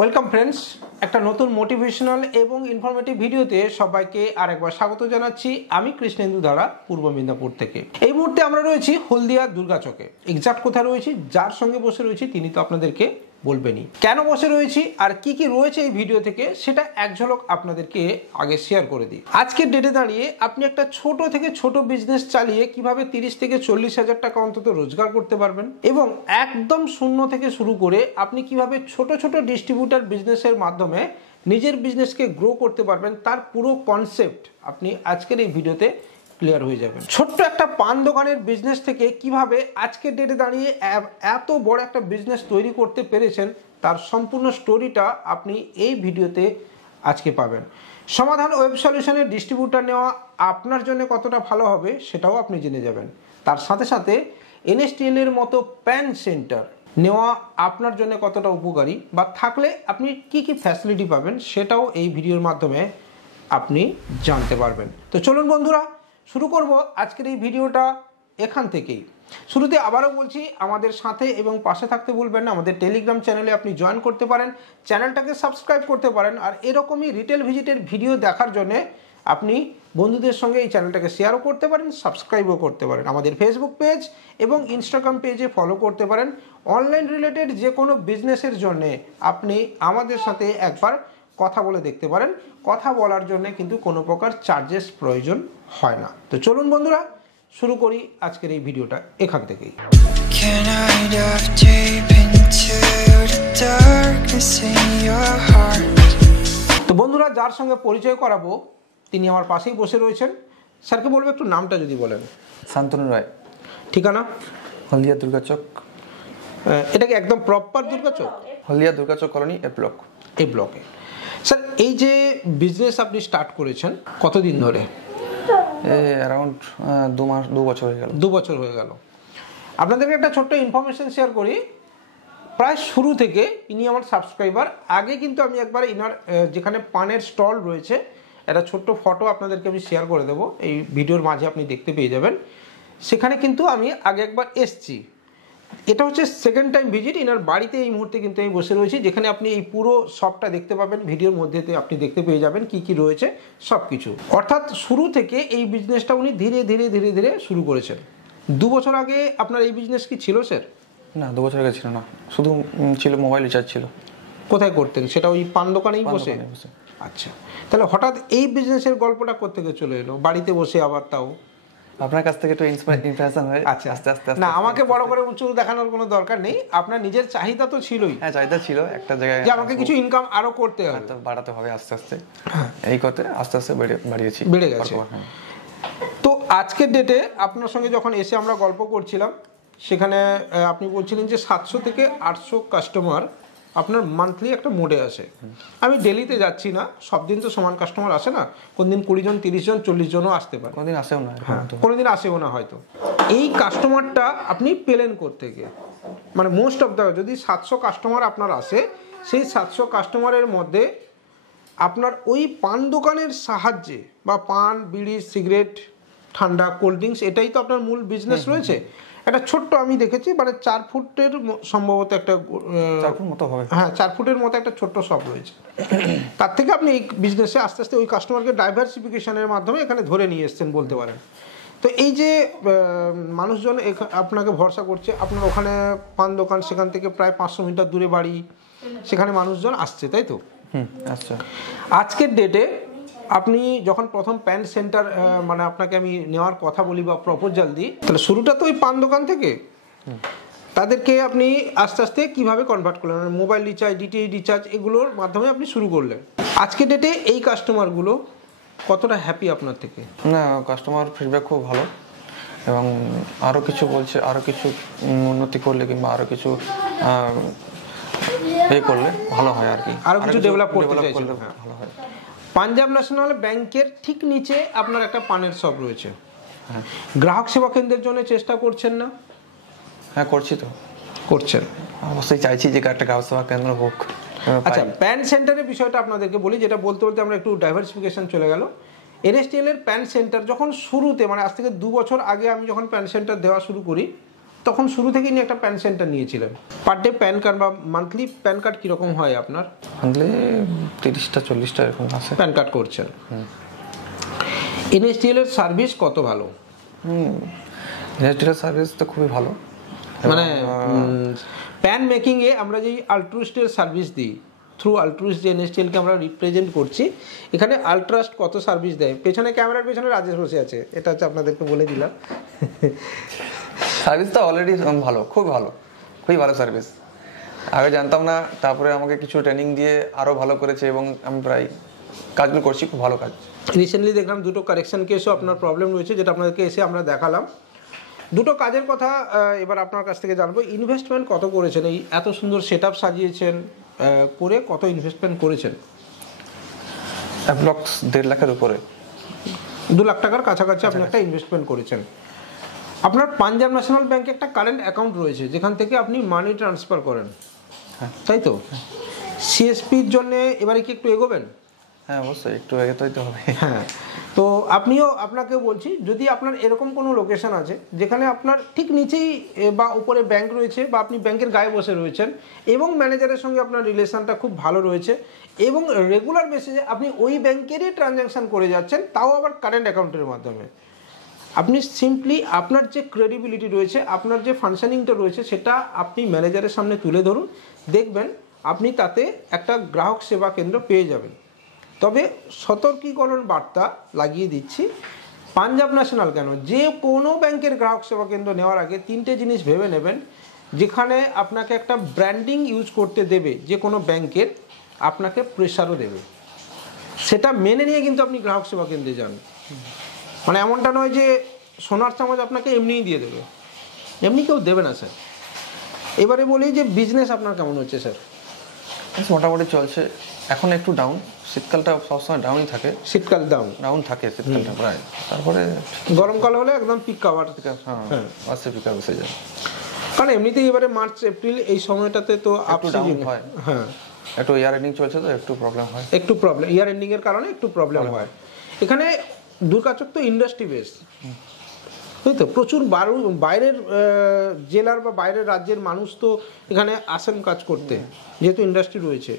Welcome friends, একটা নতুন motivational এবং ইনফরমেটিভ ভিডিওতে সবাইকে আরেকবার স্বাগত জানাচ্ছি। আমি কৃষ্ণেন্দু ধারা, পূর্ব মেদিনীপুর থেকে। এই মুহূর্তে আমরা রয়েছি হলদিয়া দুর্গা চকে। এক্সাক্ট কোথায় রয়েছি, যার সঙ্গে বসে রয়েছি তিনি তো আপনাদেরকে বলবেনই কেন বসে রয়েছি আর কি কি রয়েছে এই ভিডিও থেকে, সেটা এক ঝলক আপনাদেরকে আগে শেয়ার করে দিই। আজকের ডেটে দাঁড়িয়ে আপনি একটা ছোট থেকে ছোট বিজনেস চালিয়ে কিভাবে 30 থেকে 40 হাজার টাকা অন্তত রোজগার করতে পারবেন, এবং একদম শূন্য থেকে শুরু করে আপনি কিভাবে ছোট ছোট ডিস্ট্রিবিউটার বিজনেসের মাধ্যমে নিজের বিজনেসকে গ্রো করতে পারবেন, তার পুরো কনসেপ্ট আপনি আজকের এই ভিডিওতে ক্লিয়ার হয়ে যাবেন। ছোট্ট একটা পান দোকানের বিজনেস থেকে কিভাবে আজকের ডেটে দাঁড়িয়ে এত বড় একটা বিজনেস তৈরি করতে পেরেছেন, তার সম্পূর্ণ স্টোরিটা আপনি এই ভিডিওতে আজকে পাবেন। সমাধান ওয়েব সলিউশনের ডিস্ট্রিবিউটার নেওয়া আপনার জন্য কতটা ভালো হবে সেটাও আপনি জেনে যাবেন। তার সাথে সাথে NSTL এর মতো প্যান সেন্টার নেওয়া আপনার জন্য কতটা উপকারী, বা থাকলে আপনি কি কি ফ্যাসিলিটি পাবেন সেটাও এই ভিডিওর মাধ্যমে আপনি জানতে পারবেন। তো চলুন বন্ধুরা, শুরু করব আজকের এই ভিডিওটা এখান থেকেই। শুরুতে আবারও বলছি, আমাদের সাথে এবং পাশে থাকতে ভুলবেন না। আমাদের টেলিগ্রাম চ্যানেলে আপনি জয়েন করতে পারেন, চ্যানেলটাকে সাবস্ক্রাইব করতে পারেন, আর এরকমই রিটেল ভিজিটের ভিডিও দেখার জন্য আপনি বন্ধুদের সঙ্গে এই চ্যানেলটাকে শেয়ারও করতে পারেন, সাবস্ক্রাইবও করতে পারেন। আমাদের ফেসবুক পেজ এবং ইনস্টাগ্রাম পেজে ফলো করতে পারেন। অনলাইন রিলেটেড যে কোনো বিজনেসের জন্যে আপনি আমাদের সাথে একবার কথা বলে দেখতে পারেন। কথা বলার জন্য কিন্তু কোনো প্রকার চার্জেস প্রয়োজন হয় না। তো চলুন বন্ধুরা, শুরু করি আজকের এই ভিডিওটা এখান থেকেই। তো বন্ধুরা, যার সঙ্গে পরিচয় করাবো তিনি আমার পাশেই বসে রয়েছেন। স্যারকে বলবো একটু নামটা যদি বলেন। শান্তনু রায়, ঠিকানা হলদিয়া দুর্গাচক। এটা কি একদম প্রপার দুর্গাচক? হলদিয়া দুর্গাচক কলোনি এই ব্লকে। স্যার, এই যে বিজনেস আপনি স্টার্ট করেছেন কতদিন ধরে? অ্যারাউন্ড 2 বছর হয়ে গেল। 2 বছর হয়ে গেল। আপনাদেরকে একটা ছোট্ট ইনফরমেশন শেয়ার করি। প্রায় শুরু থেকে ইনি আমার সাবস্ক্রাইবার। আগে কিন্তু আমি একবার ইনার যেখানে পানের স্টল রয়েছে একটা ছোট্ট ফটো আপনাদেরকে আমি শেয়ার করে দেবো, এই ভিডিওর মাঝে আপনি দেখতে পেয়ে যাবেন। সেখানে কিন্তু আমি আগে একবার এসছি। এটা হচ্ছে সেকেন্ড টাইম ভিজিট। ইনার বাড়িতে এই মুহূর্তে কিন্তু আমি বসে রয়েছি, যেখানে আপনি এই পুরো শপটা দেখতে পাবেন। ভিডিওর মধ্যেতে আপনি দেখতে পেয়ে যাবেন কি কি রয়েছে সব কিছু। অর্থাৎ শুরু থেকে এই বিজনেসটা উনি ধীরে ধীরে ধীরে ধীরে শুরু করেছেন। 2 বছর আগে আপনার এই বিজনেস কি ছিল স্যার? না, 2 বছর আগে ছিল না, শুধু ছিল মোবাইল রিচার্জ ছিল। কোথায় করতেন সেটা? ওই পান দোকানেই বসে? আচ্ছা, তাহলে হঠাৎ এই বিজনেসের গল্পটা কোত্থেকে চলে এলো বাড়িতে বসে, আবার তাও আপনার কাছ থেকে একটু ইনস্পিরেশন হয়ে। আচ্ছা, আস্তে আস্তে না, আমাকে বড় করে উঁচু দেখানোর কোনো দরকার নেই। আপনার নিজের চাহিদা তো ছিলই। হ্যাঁ, চাহিদা ছিল একটা জায়গায় যে আমাকে কিছু ইনকাম আরো করতে হবে, বাড়াতে হবে আস্তে আস্তে। এই করতে আস্তে আস্তে বাড়িয়েছি, বেড়ে গেছে। তো আজকের ডেটে আপনার সঙ্গে যখন এসে আমরা গল্প করছিলাম, সেখানে আপনি বলছিলেন যে 700 থেকে 800 কাস্টমার আপনার মান্থলি একটা মোডে আসে। আমি ডেলিতে যাচ্ছি না, সব দিন তো সমান কাস্টমার আসে না। কোনদিন 20 জন, 30 জন, 40 জনও আসতে পারে, কোনদিন আসেও না। কোনদিন আসেও না হয়তো। এই কাস্টমারটা আপনি পেলেন কোত্থেকে? মানে মোস্ট অফ দ্য, যদি 700 কাস্টমার আপনার আসে, সেই 700 কাস্টমারের মধ্যে আপনার ওই পান দোকানের সাহায্যে, বা পান, বিড়ি, সিগারেট, ঠান্ডা, কোল্ড ড্রিঙ্কস, এটাই তো আপনার মূল বিজনেস রয়েছে। একটা ছোট্ট আমি দেখেছি, মানে 4 ফুটের সম্ভবত একটা, 4 ফুট মতো হবে, হ্যাঁ 4 ফুটের মতো একটা ছোট্ট শপ রয়েছে। তার থেকে আপনি এই বিজনেসে আস্তে আস্তে ওই কাস্টমারকে ডাইভার্সিফিকেশনের মাধ্যমে এখানে ধরে নিয়ে এসছেন বলতে পারেন। তো এই যে মানুষজন আপনাকে ভরসা করছে, আপনার ওখানে পান দোকান, সেখান থেকে প্রায় 500 মিটার দূরে বাড়ি, সেখানে মানুষজন আসছে, তাই তো? আচ্ছা, আজকের ডেটে আপনি যখন প্রথম প্যান সেন্টার, মানে আপনাকে আমি নেওয়ার কথা বলি বা প্রপোজাল দিই, তাহলে শুরুটা তো ওই পান দোকান থেকে। তাদেরকে আপনি আস্তে আস্তে কিভাবে কনভার্ট করলেন? মোবাইল রিচার্জ, ডিটিএইচ রিচার্জ, এগুলোর মাধ্যমে আপনি শুরু করলেন। আজকের ডেটে এই কাস্টমারগুলো কতটা হ্যাপি আপনার থেকে? না, কাস্টমার ফিডব্যাক খুব ভালো, এবং আরও কিছু বলছে, আরও কিছু উন্নতি করলে কিংবা আরও কিছু করলে ভালো হয় আর কি। আরও কিছু ডেভেলপ করতে চাইছেন, ভালো হয়। পাঞ্জাব ন্যাশনাল ব্যাংকের ঠিক নিচে আপনার একটা পানের শপ রয়েছে। গ্রাহক সেবা কেন্দ্রের জন্য চেষ্টা করছেন না? হ্যাঁ, করছি তো। করছেন, অবশ্যই চাইছি যে একটা গ্রাহক সেবা কেন্দ্র হোক। আচ্ছা, প্যান সেন্টারের বিষয়টা আপনাদেরকে বলি, যেটা বলতে বলতে আমরা একটু ডাইভার্সিফিকেশন চলে গেল। NSTL এর প্যান সেন্টার যখন শুরুতে, মানে আজ থেকে 2 বছর আগে আমি যখন প্যান সেন্টার দেওয়া শুরু করি, তখন শুরু থেকেই নিয়ে একটা প্যান সেন্টার নিয়েছিলেন। পার ডে প্যান কার্ড বা মান্থলি প্যান কার্ড কীরকম হয় আপনার? মান্থলি 30টা 40টা এরকম আছে প্যান কার্ড করছেন। এনএসডিএল এর সার্ভিস কত ভালো? এনএসডিএল সার্ভিস তো খুবই ভালো, মানে প্যান মেকিংয়ে আমরা যেই আলট্রুস্টের সার্ভিস দিই, থ্রু আলট্রুস্ট যে এনএসডিএলকে আমরা রিপ্রেজেন্ট করছি, এখানে আলট্রাস্ট কত সার্ভিস দেয়? পেছনে ক্যামেরার পেছনে রাজেশ বসে আছে, এটা হচ্ছে আপনাদেরকে বলে দিলাম। সার্ভিস তো অলরেডি ভালো, খুবই ভালো সার্ভিস। আগে জানতাম না, তারপরে আমাকে কিছু ট্রেনিং দিয়ে আরও ভালো করেছে এবং আমি প্রায় কাজগুলো করছি, খুব ভালো কাজ। রিসেন্টলি দেখলাম দুটো কারেকশন কেসও আপনার প্রবলেম রয়েছে, যেটা আপনাদেরকে এসে আমরা দেখালাম। দুটো কাজের কথা এবার আপনার কাছ থেকে জানবো। ইনভেস্টমেন্ট কত করেছেন? এই এত সুন্দর সেট আপ সাজিয়েছেন, করে কত ইনভেস্টমেন্ট করেছেন? অ্যাপ্রক্স 1.5 লাখের উপরে, 2 লাখ টাকার কাছাকাছি আপনি একটা ইনভেস্টমেন্ট করেছেন। আপনার পাঞ্জাব ন্যাশনাল ব্যাংকে একটা কারেন্ট অ্যাকাউন্ট রয়েছে, যেখান থেকে আপনি মানি ট্রান্সফার করেন, তাই তো? সিএসপির জন্য এবারে কি একটু এগোবেন? হ্যাঁ অবশ্যই, একটু এগোতেই তো হবে। হ্যাঁ, তো আপনাকে বলছি, যদি আপনার এরকম কোনো লোকেশন আছে যেখানে আপনার ঠিক নিচেই বা উপরে ব্যাংক রয়েছে, বা আপনি ব্যাংকের গায়ে বসে রয়েছেন এবং ম্যানেজারের সঙ্গে আপনার রিলেশনটা খুব ভালো রয়েছে এবং রেগুলার বেসিসে আপনি ওই ব্যাংকেরই ট্রানজ্যাকশান করে যাচ্ছেন, তাও আবার কারেন্ট অ্যাকাউন্টের মাধ্যমে, আপনি সিম্পলি আপনার যে ক্রেডিবিলিটি রয়েছে, আপনার যে ফাংশনিংটা রয়েছে, সেটা আপনি ম্যানেজারের সামনে তুলে ধরুন, দেখবেন আপনি তাতে একটা গ্রাহক সেবা কেন্দ্র পেয়ে যাবেন। তবে সতর্কীকরণ বার্তা লাগিয়ে দিচ্ছি, পাঞ্জাব ন্যাশনাল কেন, যে কোনো ব্যাংকের গ্রাহক সেবা কেন্দ্র নেওয়ার আগে 3টে জিনিস ভেবে নেবেন। যেখানে আপনাকে একটা ব্র্যান্ডিং ইউজ করতে দেবে যে কোনো ব্যাংকের, আপনাকে প্রেশারও দেবে, সেটা মেনে নিয়ে কিন্তু আপনি গ্রাহক সেবা কেন্দ্রে যান। মানে এমনটা নয় যে সোনার চামচ আপনাকে এমনিই দিয়ে দেবে, এমনি কেউ দেবে না স্যার। এবারে বলি যে বিজনেস আপনার কেমন হচ্ছে স্যার? মোটামুটি চলছে, এখন একটু ডাউন, শীতকালটা সবসময় ডাউনই থাকে। শীতকাল ডাউন থাকে শীতকালটা প্রায়, তারপরে গরমকাল হলে একদম পিক কাভার। হ্যাঁ আসছে, পিক বসে যায়। কারণ এমনিতেই এবারে মার্চ এপ্রিল এই সময়টাতে তো আপ ডাউন হয়। হ্যাঁ, একটু ইয়ার এন্ডিং চলছে তো একটু প্রবলেম হয়, ইয়ার এন্ডিং এর কারণে একটু প্রবলেম হয়। এখানে দুর্গাচক তো ইন্ডাস্ট্রি বেস, তাই তো? প্রচুর বাইরের জেলার বা বাইরের রাজ্যের মানুষ তো এখানে আসেন কাজ করতে, যেহেতু ইন্ডাস্ট্রি রয়েছে।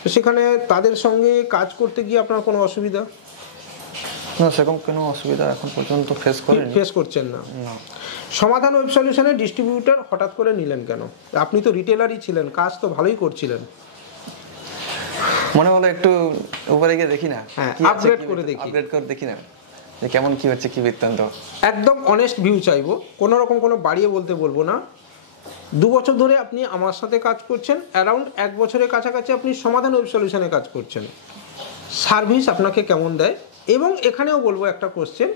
তো সেখানে তাদের সঙ্গে কাজ করতে গিয়ে আপনার কোনো অসুবিধা? না, সেরকম কোনো অসুবিধা এখন পর্যন্ত ফেস করছেন না। সমাধান ওয়েব সলিউশনের ডিস্ট্রিবিউটর হঠাৎ করে নিলেন কেন? আপনি তো রিটেলারই ছিলেন, কাজ তো ভালোই করছিলেন। মনে হলো একটু উপরে গিয়ে দেখি না, আপগ্রেড করে দেখি না যে কেমন কি হচ্ছে, কি বৃত্তান্ত। একদম অনেস্ট ভিউ চাইবো, কোনো রকম কোনো বাড়িয়ে বলবো না। 2 বছর ধরে আপনি আমার সাথে কাজ করছেন, অ্যারাউন্ড 1 বছরের কাছাকাছি আপনি সমাধান ওয়েব সলিউশনে কাজ করছেন। সার্ভিস আপনাকে কেমন দেয়? এবং এখানেও বলবো একটা কোশ্চেন,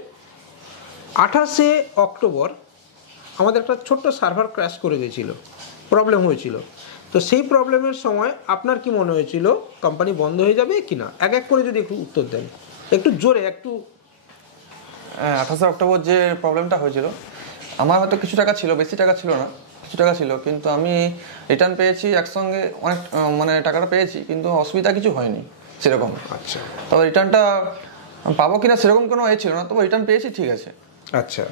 28শে অক্টোবর আমাদের একটা ছোট্ট সার্ভার ক্র্যাশ করে গেছিল, প্রবলেম হয়েছিল। তো সেই প্রবলেমের সময় আপনার কি মনে হয়েছিল, কোম্পানি বন্ধ হয়ে যাবে কি না? এক করে যদি একটু উত্তর দেন, একটু জোরে একটু। 28শে অক্টোবর যে প্রবলেমটা হয়েছিল, আমার হয়তো কিছু টাকা ছিল, বেশি টাকা ছিল না, কিছু টাকা ছিল, কিন্তু আমি রিটার্ন পেয়েছি একসঙ্গে, অনেক মানে টাকাটা পেয়েছি, কিন্তু অসুবিধা কিছু হয়নি সেরকম। আচ্ছা, তবে রিটার্নটা পাবো কিনা সেরকম কোনো ছিল না, তবে রিটার্ন পেয়েছি, ঠিক আছে। আচ্ছা,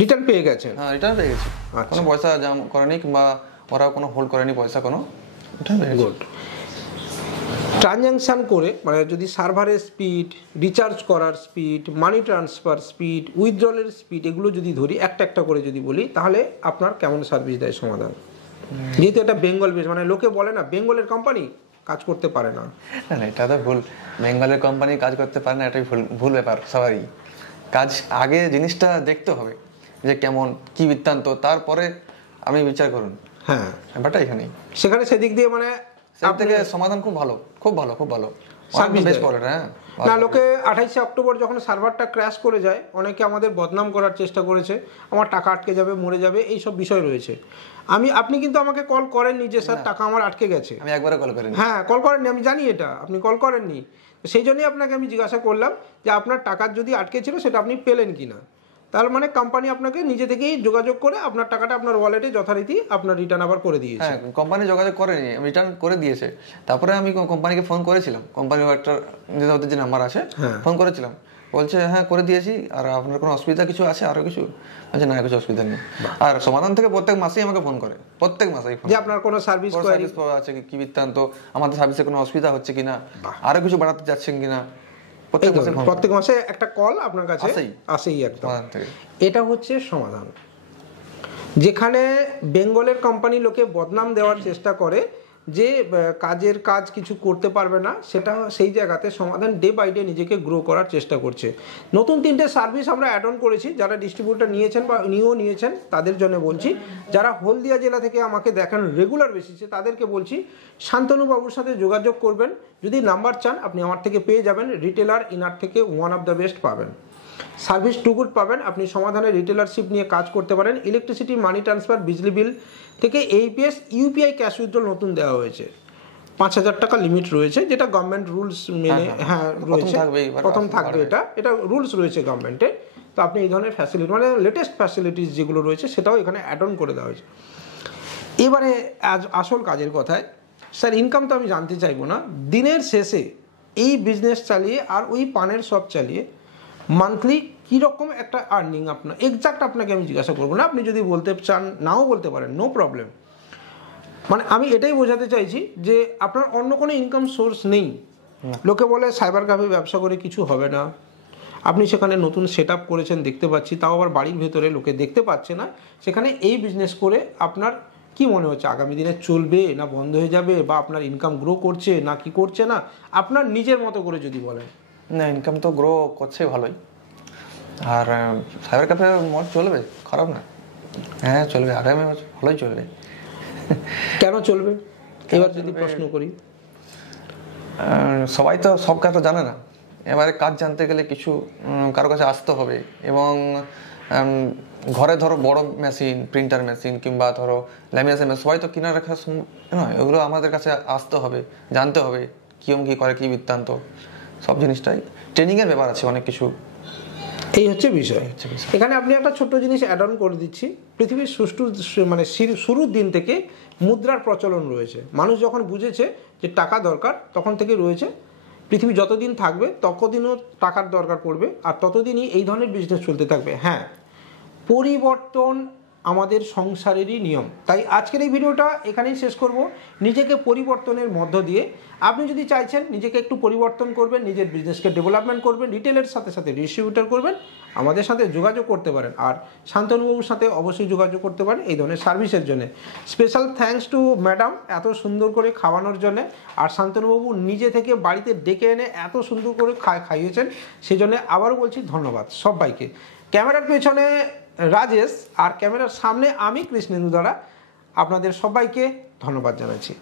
রিটার্ন পেয়ে গেছেন? হ্যাঁ, রিটার্ন পেয়ে গেছি, কোনো পয়সা জাম করেনি কিংবা ওরাও কোনো হোল্ড করেনি পয়সা, কোনো। গুড। ট্রানজ্যাকশান করে, মানে যদি সার্ভারের স্পিড, রিচার্জ করার স্পিড, মানি ট্রান্সফার স্পিড, উইথড্রলের স্পিড, এগুলো যদি ধরি একটা করে যদি বলি, তাহলে আপনার কেমন সার্ভিস দেয় সমাধান? যেহেতু এটা বেঙ্গল বেস, মানে লোকে বলে না বেঙ্গলের কোম্পানি কাজ করতে পারে না। না, এটা তো ভুল, বেঙ্গলের কোম্পানি কাজ করতে পারে না, এটাই ভুল ব্যাপার সবারই। কাজ আগে জিনিসটা দেখতে হবে যে কেমন কি বৃত্তান্ত, তারপরে আমি বিচার করুন। হ্যাঁ, ব্যাপারটা এখানেই। সেখানে সেদিক দিয়ে মানে থেকে সমাধান খুব ভালো। না, লোকে 28শে অক্টোবর যখন সার্ভারটা ক্র্যাশ করে যায়, অনেকে আমাদের বদনাম করার চেষ্টা করেছে, আমার টাকা আটকে যাবে, মরে যাবে, এই সব বিষয় রয়েছে। আপনি কিন্তু আমাকে কল করেননি যে স্যার টাকা আমার আটকে গেছে। আমি একবারও কল করিনি। হ্যাঁ, কল করেননি, আমি জানি এটা, আপনি কল করেননি। সেই জন্যই আপনাকে আমি জিজ্ঞাসা করলাম যে আপনার টাকা যদি আটকে ছিল সেটা আপনি পেলেন কিনা। তার মানে কোম্পানি আপনাকে নিজে থেকেই যোগাযোগ করে আপনার টাকাটা আপনার ওয়ালেটে যথারীতি আপনার রিটার্ন আবার করে দিয়েছে। হ্যাঁ, কোম্পানি যোগাযোগ করেনি, রিটার্ন করে দিয়েছে। তারপরে আমি কোম্পানিকে ফোন করেছিলাম, কোম্পানির একটা যে নাম্বার আছে, ফোন করেছিলাম, বলছে হ্যাঁ করে দিয়েছি, আর আপনার কোনো অসুবিধা কিছু আছে আরো কিছু? বলছে না কিছু অসুবিধা নেই। আর সমাধান থেকে প্রত্যেক মাসেই আমাকে ফোন করে, প্রত্যেক মাসেই যে আপনার কোনো সার্ভিস আছে কি বৃত্তান্ত, আমাদের সার্ভিসে কোনো অসুবিধা হচ্ছে কিনা, আরো কিছু বাড়াতে যাচ্ছেন কিনা, প্রত্যেক মাসে একটা কল আপনার কাছে আসেই একদম। এটা হচ্ছে সমাধান। যেখানে বেঙ্গলের কোম্পানি লোকে বদনাম দেওয়ার চেষ্টা করে যে কাজের কাজ কিছু করতে পারবে না, সেটা সেই জায়গাতে সমাধান ডে বাই ডে নিজেকে গ্রো করার চেষ্টা করছে। নতুন 3টে সার্ভিস আমরা অ্যাড অন করেছি, যারা ডিস্ট্রিবিউটার নিয়েছেন বা নিয়েছেন তাদের জন্য বলছি। যারা হলদিয়া জেলা থেকে আমাকে দেখেন রেগুলার বেসিসে, তাদেরকে বলছি শান্তনুবাবুর সাথে যোগাযোগ করবেন। যদি নাম্বার চান আপনি আমার থেকে পেয়ে যাবেন, রিটেলার ইনার থেকে ওয়ান অফ দ্য বেস্ট পাবেন, সার্ভিস টু গুড পাবেন। আপনি সমাধানে রিটেলারশিপ নিয়ে কাজ করতে পারেন। ইলেকট্রিসিটি, মানি ট্রান্সফার, বিজলি বিল থেকে এইপিএস, ইউপিআই ক্যাশ উইথড্রল নতুন দেওয়া হয়েছে। 5,000 টাকা লিমিট রয়েছে, যেটা গভর্নমেন্ট রুলস মেনে রয়েছে, প্রথম থাকবে। এটা রুলস রয়েছে গভর্নমেন্টের। তো আপনি এই ধরনের ফ্যাসিলিটি মানে লেটেস্ট ফ্যাসিলিটিস যেগুলো রয়েছে সেটাও এখানে অ্যাড অন করে দেওয়া হয়েছে। এবারে আসল কাজের কথায়, স্যার ইনকাম তো আমি জানতে চাইবো না, দিনের শেষে এই বিজনেস চালিয়ে আর ওই পানের শপ চালিয়ে মান্থলি কীরকম একটা আর্নিং আপনার এক্সাক্ট আপনাকে আমি জিজ্ঞাসা করবো না, আপনি যদি বলতে চান নাও বলতে পারেন, নো প্রবলেম। মানে আমি এটাই বোঝাতে চাইছি যে আপনার অন্য কোনো ইনকাম সোর্স নেই। লোকে বলে সাইবার ক্যাফে ব্যবসা করে কিছু হবে না, আপনি সেখানে নতুন সেট আপ করেছেন দেখতে পাচ্ছি, তাও আবার বাড়ির ভেতরে লোকে দেখতে পাচ্ছে না। সেখানে এই বিজনেস করে আপনার কি মনে হচ্ছে আগামী দিনে চলবে না বন্ধ হয়ে যাবে, বা আপনার ইনকাম গ্রো করছে না কি করছে না, আপনার নিজের মতো করে যদি বলেন। না, ইনকাম তো গ্রো করছে ভালোই, আর সাইবার ক্যাফে চলবে, খারাপ না, হ্যাঁ চলবে, আগামী ভালোই চলবে। কেন চলবে এবার যদি প্রশ্ন করি? সবাই তো সব কাজ জানে না, এবারে কাজ জানতে গেলে কিছু কারো কাছে আসতে হবে। এবং ঘরে ধরো বড় মেশিন, প্রিন্টার মেশিন কিংবা ধরো ল্যামিনেশন মেশিন, সবাই তো কিনা রাখা নয়, ওগুলো আমাদের কাছে আসতে হবে, জানতে হবে কিরম কী করে, কী বৃত্তান্ত, সব জিনিসটাই ট্রেনিংয়ের ব্যাপার আছে অনেক কিছু। এই হচ্ছে বিষয়। এখানে আপনি একটা ছোট্ট জিনিস অ্যাড অন করে দিচ্ছি। পৃথিবীর মানে শুরুর দিন থেকে মুদ্রার প্রচলন রয়েছে। মানুষ যখন বুঝেছে যে টাকা দরকার, তখন থেকে রয়েছে। পৃথিবী যতদিন থাকবে ততদিনও টাকার দরকার পড়বে, আর ততদিনই এই ধরনের বিজনেস চলতে থাকবে। হ্যাঁ, পরিবর্তন আমাদের সংসারেরই নিয়ম। তাই আজকের এই ভিডিওটা এখানেই শেষ করব। নিজেকে পরিবর্তনের মধ্য দিয়ে আপনি যদি চাইছেন নিজেকে একটু পরিবর্তন করবেন, নিজের বিজনেসকে ডেভেলপমেন্ট করবেন, রিটেলের সাথে সাথে ডিস্ট্রিবিউটার করবেন, আমাদের সাথে যোগাযোগ করতে পারেন। আর শান্তনুবাবুর সাথে অবশ্যই যোগাযোগ করতে পারেন এই ধরনের সার্ভিসের জন্য। স্পেশাল থ্যাঙ্কস টু ম্যাডাম এত সুন্দর করে খাওয়ানোর জন্য, আর শান্তনুবাবু নিজে থেকে বাড়িতে ডেকে এনে এত সুন্দর করে খাইয়েছেন, সেই জন্য আবারও বলছি ধন্যবাদ সবাইকে। ক্যামেরার পেছনে রাজেশ আর ক্যামেরার সামনে আমি কৃষ্ণেন্দু দ্বারা আপনাদের সবাইকে ধন্যবাদ জানাচ্ছি।